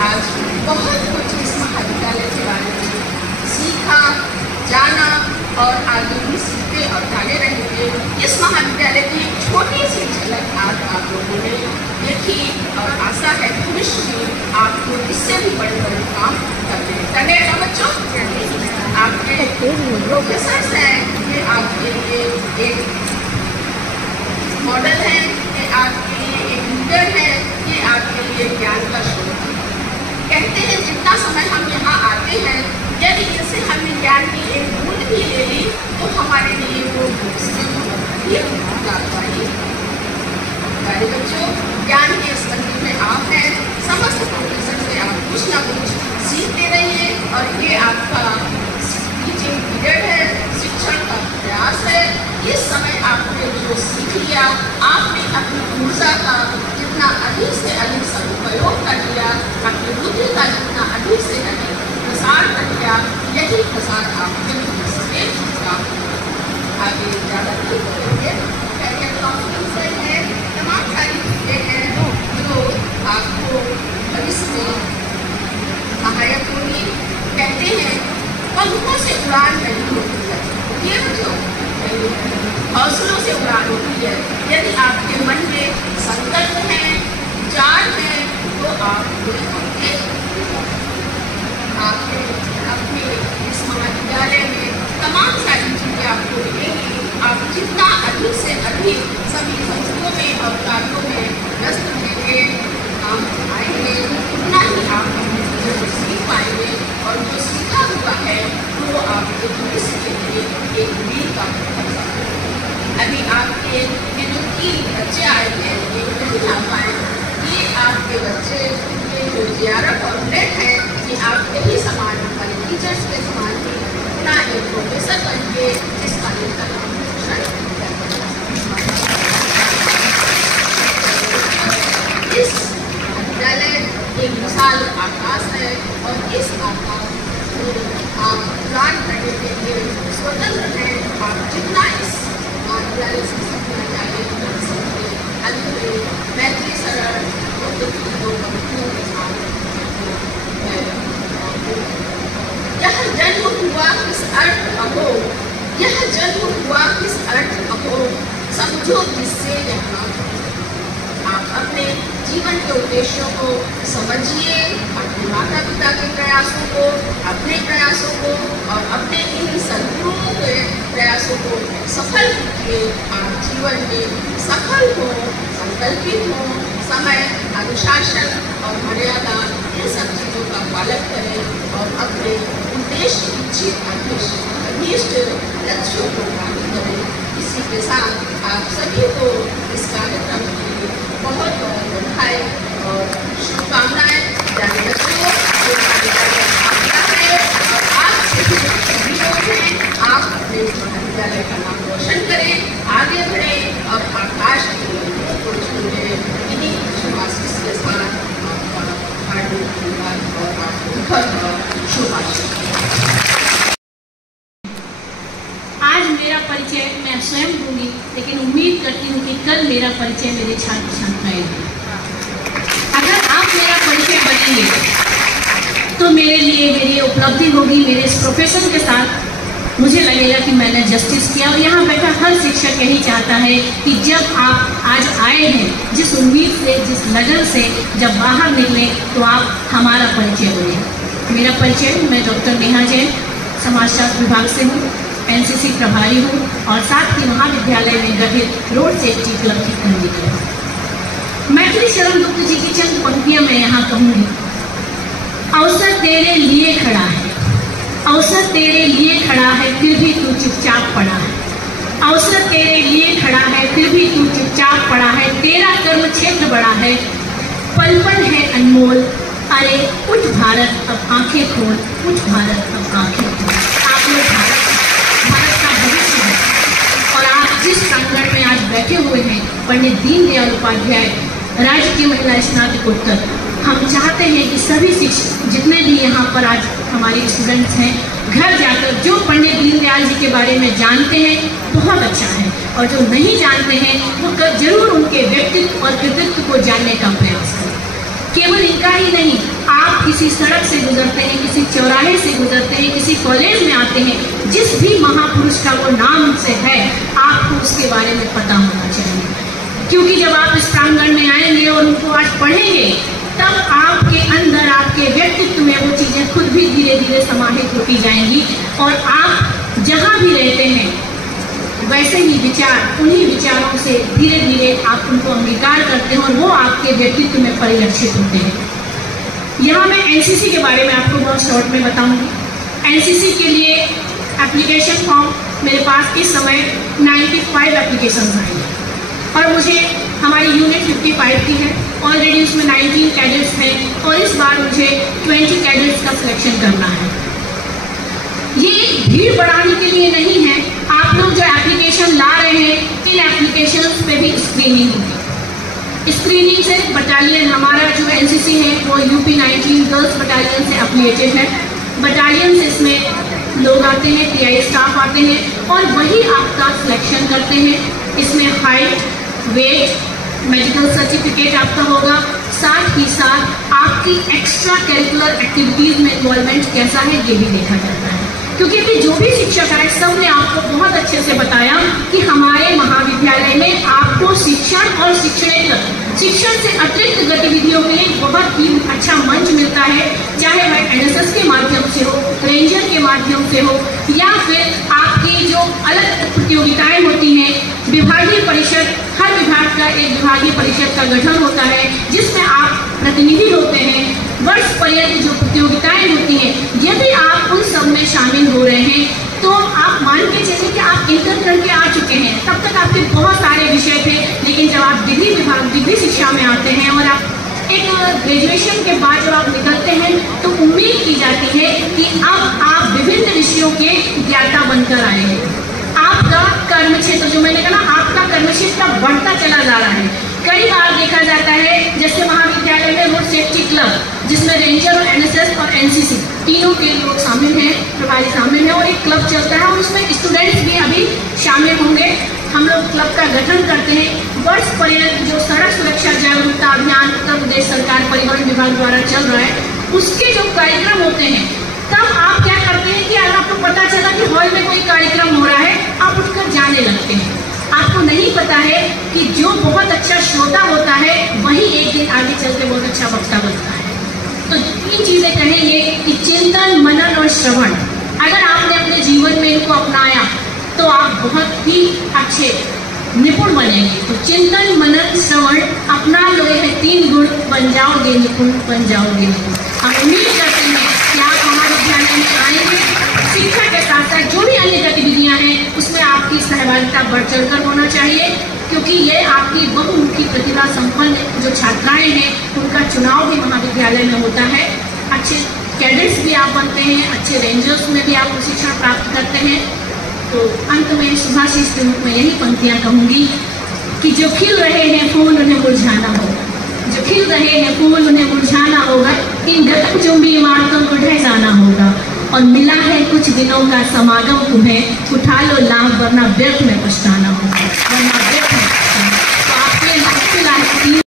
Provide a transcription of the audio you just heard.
आज बहुत कुछ इस महाविद्यालय के बारे में सीखा, जाना और आगे भी सीखते और जाने रहेंगे। इस महाविद्यालय की एक छोटी सी झलक आज आप लोगों ने देखी और आशा है भविष्य में आपको इससे भी बड़े बड़े काम करने का बच्चों आपके प्रोफेसर्स हैं, ये आपके लिए एक मॉडल है, ये आपके लिए एक लीडर है, ये आपके लिए ज्ञान का स्रोत है। कहते हैं जितना समय हम यहाँ आते हैं, यदि इनसे हमने ज्ञान की एक बूंद भी ले ली तो हमारे लिए वो लाभकारी। प्यारे बच्चों, ज्ञान के स्तर में आप हैं, समस्त प्रोफेसर से आप कुछ ना कुछ सीखते रहिए और ये आपका टीचिंग पीरियड है, शिक्षण का प्रयास है। इस समय आपने जो सीख लिया, आपने अपनी ऊर्जा का जितना अधिक से अधिक सदुपयोग कर लिया, अपनी बुद्धि का जितना अधिक से अधिक प्रसार कर लिया, यही प्रसार आपके भविष्य का आगे ज़्यादा नहीं करेंगे। कॉन्फ्रेंस है, तमाम सारी चीज़ें हैं जो आपको भविष्य में सहायक होगी। कहते हैं पंखों से उड़ान नहीं होती है, ये बच्चों हौसलों से उड़ान होती है। यदि आपके मन में संकल्प है, विचार है, तो आप पूरे होंगे। आपने अपने इस महाविद्यालय में तमाम सारी चीज़ें आपको मिलेंगी। आप जितना अधिक से अधिक सभी संस्थाओं में और कार्यों में व्यस्त रहेंगे, काम आएंगे, उतना ही आप अपनी चीज़ों को सीख पाएंगे और जो सीखा हुआ है वो आपके भविष्य के लिए एक मील का पत्थर है। अभी आपके ये जो 3 बच्चे आए हैं, ये नहीं आ पाए, ये आपके बच्चे, ये जो जियारत और ब्रेड है, ये आपके ही समान हमारे टीचर्स के समान ही अपना एक प्रोफेसर करके इस कॉलेज का नाम रोशन इस विद्यालय एक विशाल आकाश है और इस आकाश आप उड़ान करने के लिए स्वतंत्र हैं। आप जितना इस महाविद्यालय से सीखना चाहिए उतना सीखिए। अंत मैत्री सरल के साथ यह जन्म हुआ किस अर्थ अहो, यह जन्म हुआ किस अर्थ अहो, समझो किससे यहाँ। आप अपने जीवन के उद्देश्यों को समझिए, अपने माता पिता के प्रयासों को, अपने प्रयासों को और अपने इन सद्गुरुओं के प्रयासों को सफल कीजिए। आप जीवन में सफल हो, संकल्पित हो, समय, अनुशासन और मर्यादा इन सब चीज़ों का पालन करें और अपने उद्देश्य इच्छित अभीष्ट लक्ष्यों को प्राप्त करें। इसी के साथ आप सभी को इस कार्यक्रम के लिए बहुत बहुत बधाई और शुभकामनाएं। जाने बच्चों, जो महाविद्यालय है और आप सभी लोग हैं, आप अपने महाविद्यालय का नाम रोशन करें, आगे बढ़ें और आकाश को छूएं। इन्हीं शुभाशीष के साथ आपका हार्दिक धन्यवाद और आपको शुभाशीष। आज मेरा परिचय मैं स्वयं दूंगी, लेकिन उम्मीद करती हूँ कि कल मेरा परिचय मेरे छात्र छात्राएं होंगे। अगर आप मेरा परिचय बनेंगे तो मेरे लिए मेरी उपलब्धि होगी। मेरे इस प्रोफेशन के साथ मुझे लगेगा कि मैंने जस्टिस किया। और यहाँ बैठा हर शिक्षक यही चाहता है कि जब आप आज आए हैं, जिस उम्मीद से, जिस लगन से जब बाहर निकले तो आप हमारा परिचय बने। मेरा परिचय, मैं डॉक्टर नेहा जैन समाजशास्त्र विभाग से हूँ, एनसीसी प्रभारी हूँ और साथ ही महाविद्यालय में गठित रोड सेफ्टी क्लब की पंजीकृत हूँ। मैथिली शरण गुप्त जी की चंद पंक्तियाँ मैं यहाँ कहूँगी। अवसर तेरे लिए खड़ा है, अवसर तेरे लिए खड़ा है, फिर भी तू चुपचाप पड़ा है। अवसर तेरे लिए खड़ा है, फिर भी तू चुपचाप पड़ा है। तेरा कर्म क्षेत्र बड़ा है, पल पल है अनमोल। अरे उठ भारत अब आंखें खोल, उठ भारत अब आंखें खोल। आप लोग भारत का भविष्य है और आप जिस प्रांगण में आज बैठे हुए हैं, पंडित दीनदयाल उपाध्याय राजकीय महिला स्नातकोत्तर, हम चाहते हैं कि सभी शिक्षक जितने भी यहाँ पर आज हमारे स्टूडेंट्स हैं, घर जाकर जो पंडित दीनदयाल जी के बारे में जानते हैं बहुत अच्छा है, और जो नहीं जानते हैं वो जरूर उनके व्यक्तित्व और कृतित्व को जानने का प्रयास करें। केवल इनका ही नहीं, आप आप किसी सड़क से गुजरते हैं, किसी चौराहे से गुजरते हैं, किसी कॉलेज में आते हैं, जिस भी महापुरुष का वो नाम से है, आपको उसके बारे में पता होना चाहिए। क्योंकि जब आप इस प्रांगण में आएंगे और उनको आज पढ़ेंगे, तब आपके अंदर, आपके व्यक्तित्व में वो चीज़ें खुद भी धीरे धीरे समाहित होती जाएंगी और आप जहाँ भी रहते हैं वैसे ही विचार, उन्हीं विचारों से धीरे धीरे आप उनको अंगीकार करते हैं और वो आपके व्यक्तित्व में परिलक्षित होते हैं। यहाँ मैं एनसीसी के बारे में आपको बहुत शॉर्ट में बताऊंगी। एनसीसी के लिए एप्लीकेशन फॉर्म मेरे पास इस समय 95 एप्लीकेशन आए हैं और मुझे हमारी यूनिट 55 की है। ऑलरेडी उसमें 19 कैडेट्स हैं और इस बार मुझे 20 कैडेट्स का सिलेक्शन करना है। ये भीड़ बढ़ाने के लिए नहीं है। आप लोग जो एप्लीकेशन ला रहे हैं, इन एप्लीकेशंस पे भी स्क्रीनिंग होगी। स्क्रीनिंग से बटालियन, हमारा जो एनसीसी है वो यूपी 19 गर्ल्स बटालियन से एफिलिएटेड है। बटालियन से इसमें लोग आते हैं, टीआई स्टाफ आते हैं और वही आपका सिलेक्शन करते हैं। इसमें हाइट, वेट, मेडिकल सर्टिफिकेट आपका होगा, साथ ही साथ आपकी एक्स्ट्रा करिकुलर एक्टिविटीज में इन्वॉल्वमेंट कैसा है ये भी देखा जाता है। क्योंकि अभी जो भी शिक्षक आए, सब ने आपको बहुत अच्छे से बताया कि हमारे महाविद्यालय में आपको शिक्षण और शिक्षण से अतिरिक्त गतिविधियों के लिए बहुत ही अच्छा मंच मिलता है, चाहे वह एनएसएस के माध्यम से हो, रेंजर के माध्यम से हो, या फिर आपकी जो अलग प्रतियोगिताएं होती हैं। विभागीय परिषद, हर विभाग का एक विभागीय परिषद का गठन होता है जिसमें आप प्रतिनिधि होते हैं। वर्ष पर्यंत जो प्रतियोगिताएं होती हैं, यदि आप उन सब में शामिल हो रहे हैं तो आप मान के चलिए कि आप इंटर करके आ चुके हैं। तब तक आपके बहुत सारे विषय थे, लेकिन जब आप डिग्री शिक्षा में आते हैं और आप एक ग्रेजुएशन के बाद जब आप निकलते हैं तो उम्मीद की जाती है कि अब आप विभिन्न विषयों के ज्ञाता बनकर आएंगे। आपका कर्म क्षेत्र, जो मैंने कहा, आपका कर्म क्षेत्र बढ़ता चला जा रहा है। कई बार देखा जाता है, जैसे महाविद्यालय में रोड सेफ्टी क्लब, जिसमें रेंजर और एनएसएस और एनसीसी तीनों के लोग शामिल हैं, प्रभारी शामिल हैं और एक क्लब चलता है और उसमें स्टूडेंट्स भी अभी शामिल होंगे। हम लोग क्लब का गठन करते हैं। वर्ष पर्यंत जो सड़क सुरक्षा जागरूकता अभियान उत्तर प्रदेश सरकार परिवहन विभाग द्वारा चल रहा है, उसके जो कार्यक्रम होते हैं, तब आप क्या करते हैं कि अगर आपको पता चला कि हॉल में कोई कार्यक्रम हो रहा है, आप उठकर जाने लगते हैं। आपको नहीं पता है कि जो बहुत अच्छा श्रोता होता है वही एक दिन आगे चल के बहुत अच्छा वक्ता बनता है। तो तीन चीजें कहेंगे कि चिंतन, मनन और श्रवण, अगर आपने अपने जीवन में इनको अपनाया तो आप बहुत ही अच्छे निपुण बनेंगे। तो चिंतन, मनन, श्रवण अपना लो, है 3 गुण, बन जाओगे निपुण, बन जाओगे निपुण। हम उम्मीद करते हैं कि आप महाविद्यालय में आएंगे। शिक्षा के साथ साथ जो भी अन्य गतिविधियां हैं उसमें आपकी सहभागिता बढ़ चढ़कर होना चाहिए, क्योंकि ये आपकी बहुमुखी प्रतिभा संपन्न जो छात्राएं हैं उनका चुनाव भी महाविद्यालय में होता है। अच्छे कैडेट्स भी आप बनते हैं, अच्छे रेंजर्स में भी आप शिक्षा प्राप्त करते हैं। तो अंत में सुभाषित के रूप में यही पंक्तियां कहूंगी कि जो खिल रहे हैं फूल उन्हें मुरझाना होगा, जो खिल रहे हैं फूल उन्हें मुरझाना होगा, इन गगनचुंबी इमारतों को ढह जाना होगा और मिला है कुछ दिनों का समागम, तुम्हें उठा लो लाभ वरना व्यर्थ में पछताना होगा।